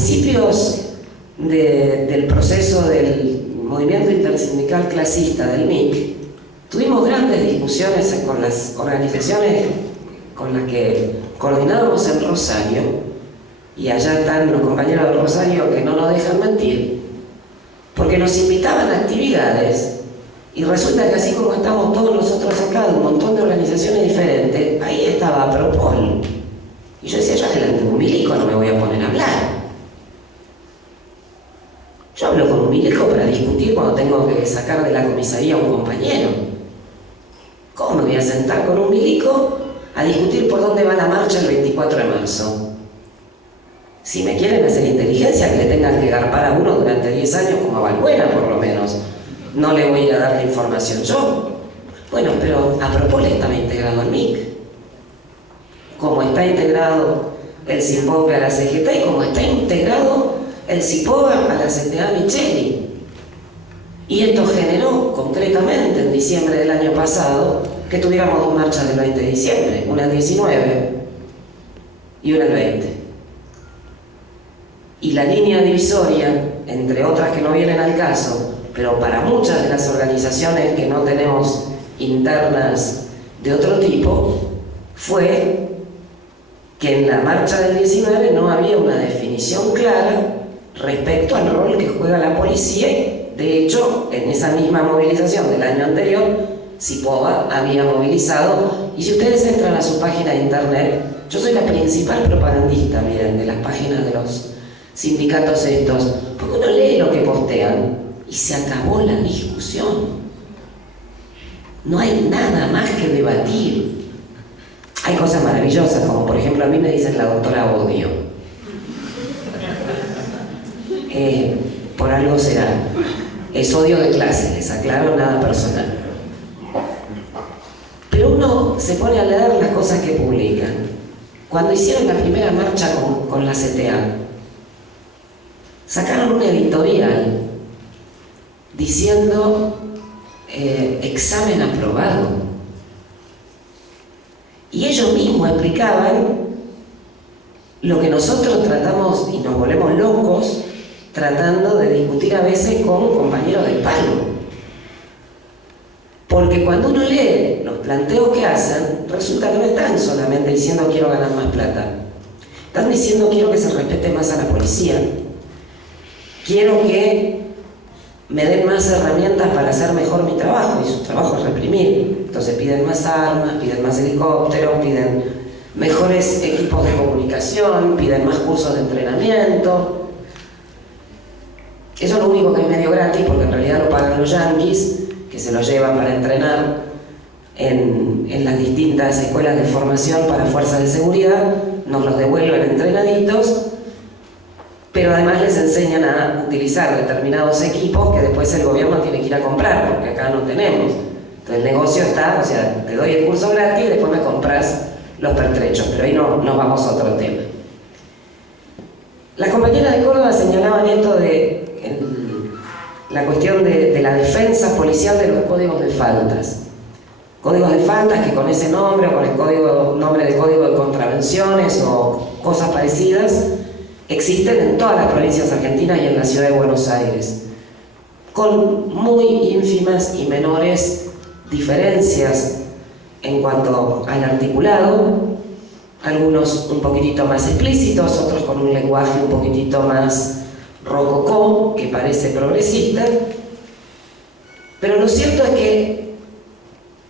principios del proceso del movimiento intersindical clasista del MIC, tuvimos grandes discusiones con las organizaciones con las que coordinábamos en Rosario, y allá están los compañeros de Rosario que no nos dejan mentir, porque nos invitaban a actividades, y resulta que así como estamos todos nosotros acá, de un montón de organizaciones diferentes, ahí estaba Propol. Y yo decía, yo delante de un milico no me voy a poner a hablar. Yo hablo con un milico para discutir cuando tengo que sacar de la comisaría a un compañero. ¿Cómo me voy a sentar con un milico a discutir por dónde va la marcha el 24 de marzo? Si me quieren hacer inteligencia, que le tengan que garpar a uno durante 10 años como a Balbuena, por lo menos. No le voy a ir a dar la información yo. Bueno, pero a Propol estaba integrado al MIC. Como está integrado el CIPOP a la CGT y como está integrado el CIPOP a la CTA Micheli. Y esto generó concretamente en diciembre del año pasado que tuviéramos dos marchas del 20 de diciembre, una el 19 y una el 20. Y la línea divisoria, entre otras que no vienen al caso, pero para muchas de las organizaciones que no tenemos internas de otro tipo, fue que en la marcha del 19 no había una definición clara respecto al rol que juega la policía. De hecho, en esa misma movilización del año anterior, CIPOA había movilizado, y si ustedes entran a su página de internet, yo soy la principal propagandista, miren, de las páginas de los sindicatos estos, porque uno lee lo que postean y se acabó la discusión. No hay nada más que debatir. Hay cosas maravillosas, como por ejemplo a mí me dicen la doctora Odio. Por algo será. Es odio de clase, les aclaro, nada personal. Pero uno se pone a leer las cosas que publican. Cuando hicieron la primera marcha con la CTA, sacaron un editorial diciendo examen aprobado. Y ellos mismos explicaban lo que nosotros tratamos y nos volvemos locos tratando de discutir a veces con compañeros del palo. Porque cuando uno lee los planteos que hacen, resulta que no están solamente diciendo quiero ganar más plata. Están diciendo quiero que se respete más a la policía. Quiero que me den más herramientas para hacer mejor mi trabajo, y su trabajo es reprimir. Entonces piden más armas, piden más helicópteros, piden mejores equipos de comunicación, piden más cursos de entrenamiento. Eso es lo único que es medio gratis, porque en realidad lo pagan los yanquis, que se lo llevan para entrenar en las distintas escuelas de formación para fuerzas de seguridad, nos los devuelven entrenaditos, pero además les enseñan a utilizar determinados equipos que después el gobierno tiene que ir a comprar, porque acá no tenemos. Entonces el negocio está, o sea, te doy el curso gratis y después me compras los pertrechos, pero ahí no nos vamos a otro tema. Las compañeras de Córdoba señalaban esto de la cuestión de la defensa policial de los códigos de faltas. Códigos de faltas que con ese nombre o con el nombre de código de contravenciones o cosas parecidas existen en todas las provincias argentinas y en la ciudad de Buenos Aires, con muy ínfimas y menores diferencias en cuanto al articulado, algunos un poquitito más explícitos, otros con un lenguaje un poquitito más rococó, que parece progresista, pero lo cierto es que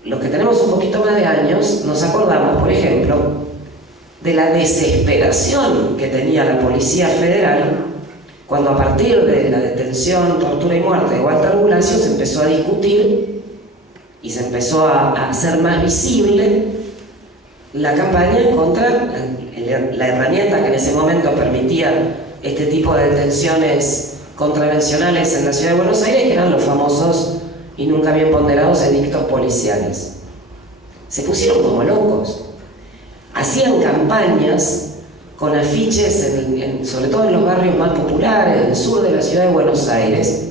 los que tenemos un poquito más de años nos acordamos, por ejemplo, de la desesperación que tenía la Policía Federal cuando a partir de la detención, tortura y muerte de Walter Bulacio se empezó a discutir y se empezó a hacer más visible la campaña contra la herramienta que en ese momento permitía este tipo de detenciones contravencionales en la ciudad de Buenos Aires, que eran los famosos y nunca bien ponderados edictos policiales. Se pusieron como locos. Hacían campañas con afiches, sobre todo en los barrios más populares del sur de la ciudad de Buenos Aires,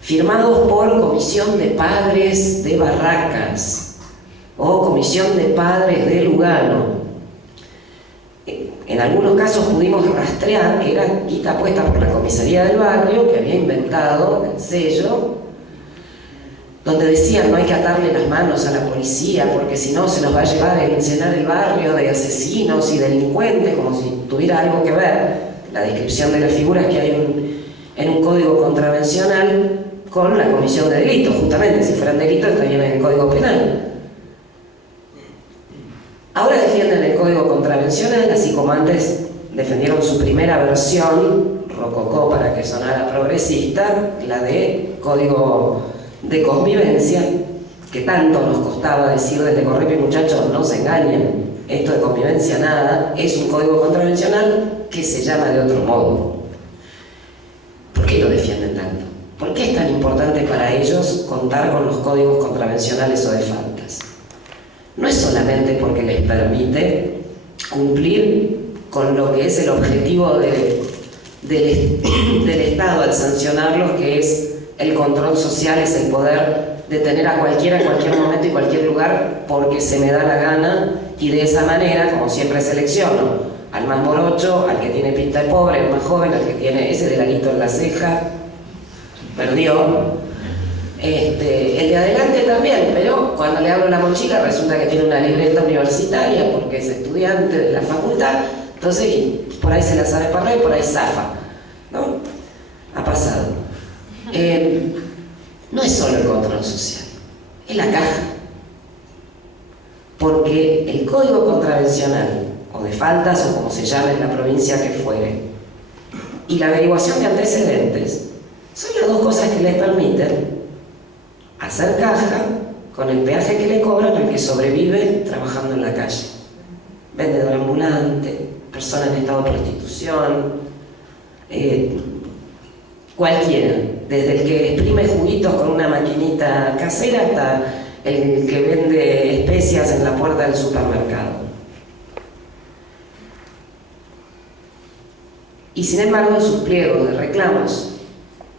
firmados por Comisión de Padres de Barracas o Comisión de Padres de Lugano, En algunos casos pudimos rastrear que era guita puesta por la comisaría del barrio, que había inventado el sello, donde decían no hay que atarle las manos a la policía porque si no se nos va a llevar a llenar el barrio de asesinos y delincuentes, como si tuviera algo que ver la descripción de las figuras que hay en un código contravencional con la comisión de delitos. Justamente, si fueran delitos estarían en el Código Penal. Ahora defienden el Código Contravencional, así como antes defendieron su primera versión, rococó para que sonara progresista, la de Código de Convivencia, que tanto nos costaba decir desde Correpi, muchachos, no se engañen, esto de convivencia nada, es un Código Contravencional que se llama de otro modo. ¿Por qué lo defienden tanto? ¿Por qué es tan importante para ellos contar con los códigos contravencionales o de faltas? No es solamente porque les permite cumplir con lo que es el objetivo del Estado al sancionarlos, que es el control social, es el poder detener a cualquiera en cualquier momento y cualquier lugar porque se me da la gana, y de esa manera, como siempre selecciono al más morocho, al que tiene pinta de pobre, al más joven, al que tiene ese de larito en la ceja, perdió. El de adelante también, pero cuando le abro la mochila resulta que tiene una libreta universitaria porque es estudiante de la facultad, entonces por ahí se la sabe para y por ahí zafa, ¿no? Ha pasado. No es solo el control social, es la caja, porque el Código Contravencional o de faltas o como se llame en la provincia que fuere y la averiguación de antecedentes son las dos cosas que les permiten hacer caja con el peaje que le cobran al que sobrevive trabajando en la calle. Vendedor ambulante, persona en estado de prostitución, cualquiera, desde el que exprime juguitos con una maquinita casera hasta el que vende especias en la puerta del supermercado. Y sin embargo, en sus pliegos de reclamos,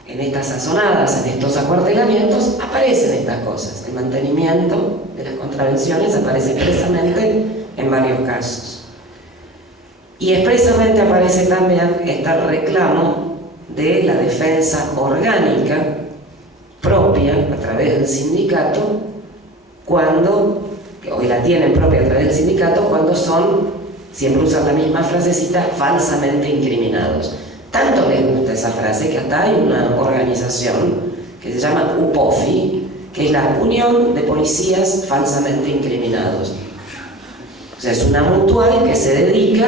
en estas sazonadas, en estos acuartelamientos, aparecen estas cosas. El mantenimiento de las contravenciones aparece expresamente en varios casos. Y expresamente aparece también este reclamo de la defensa orgánica propia a través del sindicato, cuando, hoy la tienen propia a través del sindicato, cuando son, siempre usan la misma frasecita, falsamente incriminados. Tanto les gusta esa frase que hasta hay una organización que se llama UPOFI, que es la Unión de Policías Falsamente Incriminados. O sea, es una mutual que se dedica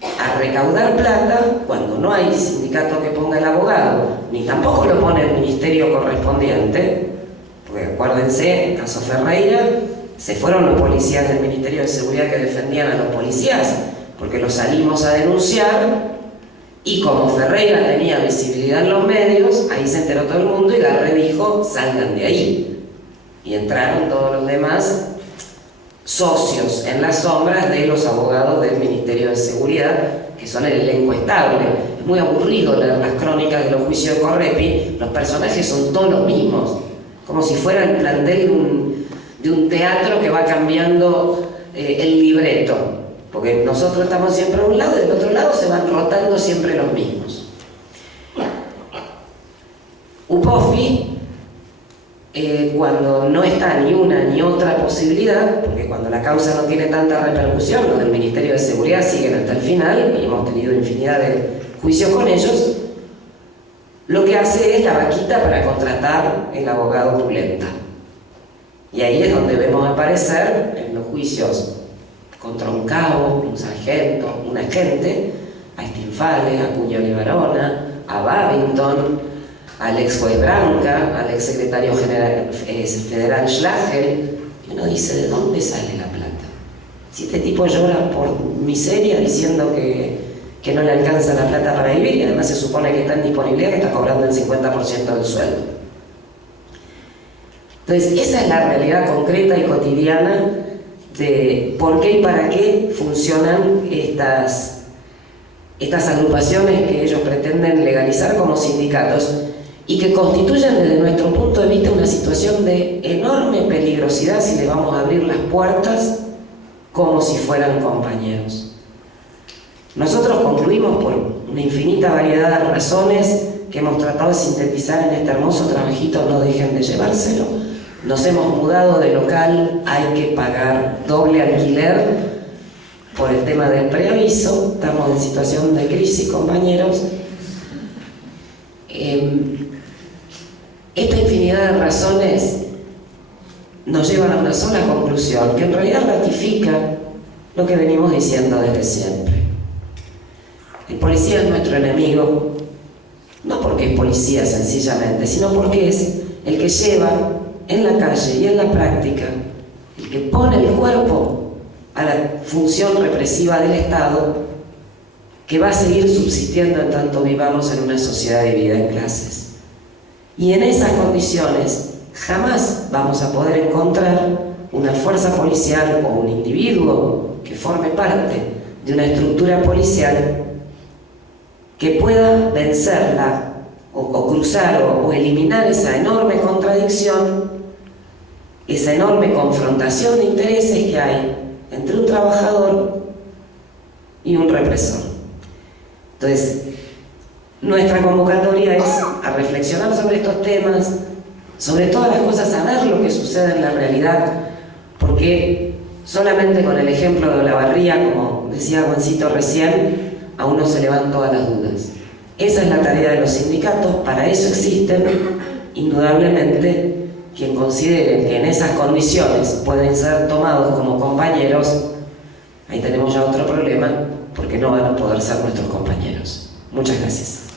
a recaudar plata cuando no hay sindicato que ponga el abogado, ni tampoco lo pone el ministerio correspondiente, porque acuérdense, en el caso Ferreira, se fueron los policías del Ministerio de Seguridad que defendían a los policías, porque los salimos a denunciar. Y como Ferreira tenía visibilidad en los medios, ahí se enteró todo el mundo y Garré dijo, salgan de ahí. Y entraron todos los demás socios en las sombras de los abogados del Ministerio de Seguridad, que son el elenco estable. Es muy aburrido leer las crónicas de los juicios de Correpi, los personajes son todos los mismos, como si fuera el plantel de un teatro que va cambiando el libreto. Porque nosotros estamos siempre a un lado y del otro lado se van rotando siempre los mismos. UPOFI, cuando no está ni una ni otra posibilidad, porque cuando la causa no tiene tanta repercusión, los del Ministerio de Seguridad siguen hasta el final, y hemos tenido infinidad de juicios con ellos, lo que hace es la vaquita para contratar el abogado pulenta. Y ahí es donde vemos aparecer en los juicios contra un cabo, un sargento, un agente, a Stinfale, a Cuña Olivarona, a Babington, al ex juez Branca, al ex secretario federal Schlagel, y uno dice, ¿de dónde sale la plata? Si este tipo llora por miseria diciendo que no le alcanza la plata para vivir, y además se supone que está en disponibilidad, que está cobrando el 50% del sueldo. Entonces, esa es la realidad concreta y cotidiana de por qué y para qué funcionan estas agrupaciones que ellos pretenden legalizar como sindicatos y que constituyen desde nuestro punto de vista una situación de enorme peligrosidad si le vamos a abrir las puertas como si fueran compañeros. Nosotros concluimos por una infinita variedad de razones que hemos tratado de sintetizar en este hermoso trabajito, no dejen de llevárselo. Nos hemos mudado de local, hay que pagar doble alquiler por el tema del preaviso, estamos en situación de crisis, compañeros. Esta infinidad de razones nos llevan a una sola conclusión, que en realidad ratifica lo que venimos diciendo desde siempre. El policía es nuestro enemigo, no porque es policía sencillamente, sino porque es el que lleva en la calle y en la práctica, el que pone el cuerpo a la función represiva del Estado, que va a seguir subsistiendo en tanto vivamos en una sociedad dividida en clases. Y en esas condiciones jamás vamos a poder encontrar una fuerza policial o un individuo que forme parte de una estructura policial que pueda vencerla o cruzar o eliminar esa enorme contradicción, esa enorme confrontación de intereses que hay entre un trabajador y un represor. Entonces, nuestra convocatoria es a reflexionar sobre estos temas, sobre todas las cosas, a ver lo que sucede en la realidad, porque solamente con el ejemplo de Olavarría, como decía Juancito recién, a uno se le van todas las dudas. Esa es la tarea de los sindicatos, para eso existen. Indudablemente, quien considere que en esas condiciones pueden ser tomados como compañeros, ahí tenemos ya otro problema, porque no van a poder ser nuestros compañeros. Muchas gracias.